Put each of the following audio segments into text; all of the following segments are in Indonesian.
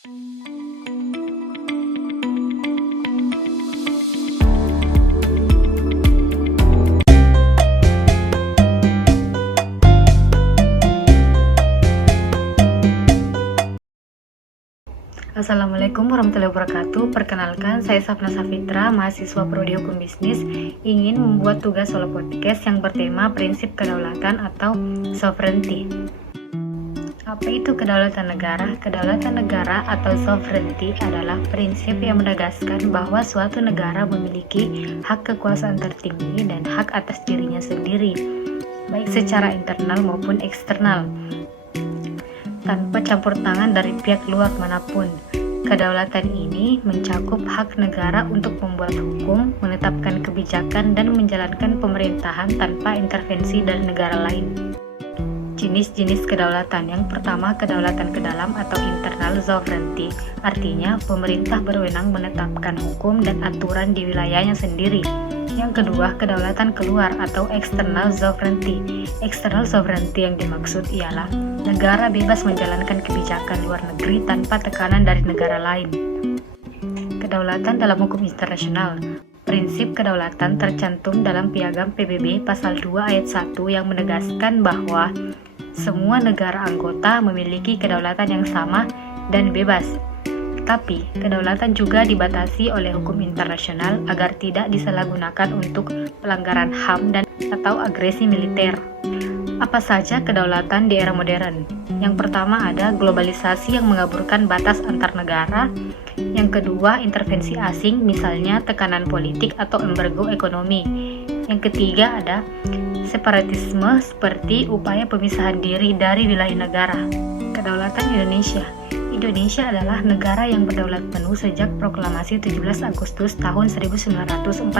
Assalamualaikum warahmatullahi wabarakatuh. Perkenalkan, saya Safna Safitra, mahasiswa Prodi Hukum Bisnis, ingin membuat tugas solo podcast yang bertema prinsip kedaulatan atau sovereignty. Apa itu kedaulatan negara? Kedaulatan negara atau sovereignty adalah prinsip yang menegaskan bahwa suatu negara memiliki hak kekuasaan tertinggi dan hak atas dirinya sendiri, baik secara internal maupun eksternal, tanpa campur tangan dari pihak luar manapun. Kedaulatan ini mencakup hak negara untuk membuat hukum, menetapkan kebijakan, dan menjalankan pemerintahan tanpa intervensi dari negara lain. Jenis-jenis kedaulatan. Yang pertama, kedaulatan ke dalam atau internal sovereignty. Artinya, pemerintah berwenang menetapkan hukum dan aturan di wilayahnya sendiri. Yang kedua, kedaulatan keluar atau external sovereignty. External sovereignty yang dimaksud ialah negara bebas menjalankan kebijakan luar negeri tanpa tekanan dari negara lain. Kedaulatan dalam hukum internasional. Prinsip kedaulatan tercantum dalam Piagam PBB pasal 2 ayat 1 yang menegaskan bahwa semua negara anggota memiliki kedaulatan yang sama dan bebas. Tapi, kedaulatan juga dibatasi oleh hukum internasional agar tidak disalahgunakan untuk pelanggaran HAM dan atau agresi militer. Apa saja kedaulatan di era modern? Yang pertama ada globalisasi yang mengaburkan batas antar negara. Yang kedua, intervensi asing, misalnya tekanan politik atau embargo ekonomi. Yang ketiga ada separatisme seperti upaya pemisahan diri dari wilayah negara. Kedaulatan Indonesia. Indonesia adalah negara yang berdaulat penuh sejak proklamasi 17 Agustus tahun 1945.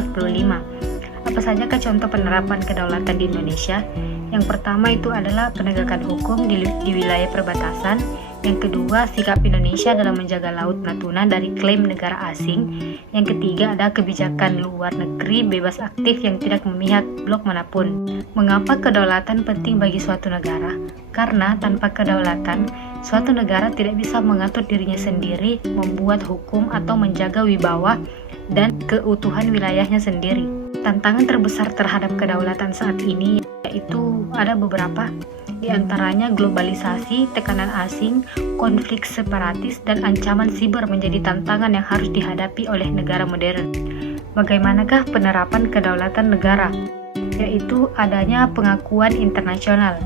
Apa saja contoh penerapan kedaulatan di Indonesia? Yang pertama itu adalah penegakan hukum di wilayah perbatasan. Yang kedua, sikap Indonesia dalam menjaga Laut Natuna dari klaim negara asing. Yang ketiga ada kebijakan luar negeri bebas aktif yang tidak memihak blok manapun. Mengapa kedaulatan penting bagi suatu negara? Karena tanpa kedaulatan, suatu negara tidak bisa mengatur dirinya sendiri, membuat hukum atau menjaga wibawa dan keutuhan wilayahnya sendiri. Tantangan terbesar terhadap kedaulatan saat ini yaitu ada beberapa, di antaranya globalisasi, tekanan asing, konflik separatis, dan ancaman siber menjadi tantangan yang harus dihadapi oleh negara modern. Bagaimanakah penerapan kedaulatan negara? Yaitu adanya pengakuan internasional.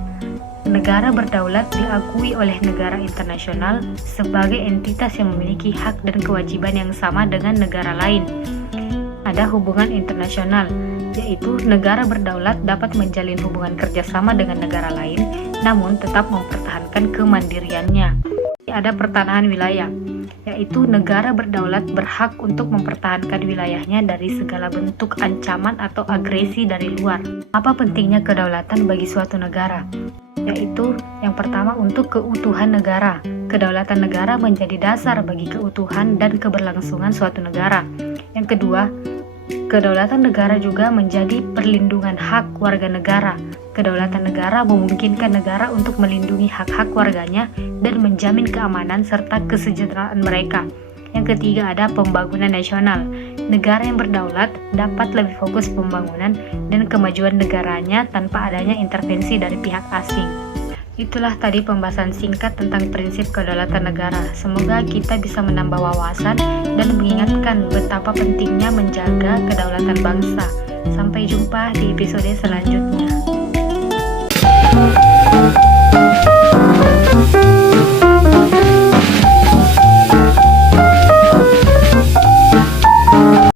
Negara berdaulat diakui oleh negara internasional sebagai entitas yang memiliki hak dan kewajiban yang sama dengan negara lain. Ada hubungan internasional, yaitu negara berdaulat dapat menjalin hubungan kerjasama dengan negara lain, namun tetap mempertahankan kemandiriannya. Ada pertahanan wilayah, yaitu negara berdaulat berhak untuk mempertahankan wilayahnya dari segala bentuk ancaman atau agresi dari luar. Apa pentingnya kedaulatan bagi suatu negara? Yaitu yang pertama untuk keutuhan negara. Kedaulatan negara menjadi dasar bagi keutuhan dan keberlangsungan suatu negara. Yang kedua, kedaulatan negara juga menjadi perlindungan hak warga negara. Kedaulatan negara memungkinkan negara untuk melindungi hak-hak warganya dan menjamin keamanan serta kesejahteraan mereka. Yang ketiga ada pembangunan nasional. Negara yang berdaulat dapat lebih fokus pembangunan dan kemajuan negaranya tanpa adanya intervensi dari pihak asing. Itulah tadi pembahasan singkat tentang prinsip kedaulatan negara. Semoga kita bisa menambah wawasan dan mengingatkan betapa pentingnya menjaga kedaulatan bangsa. Sampai jumpa di episode selanjutnya.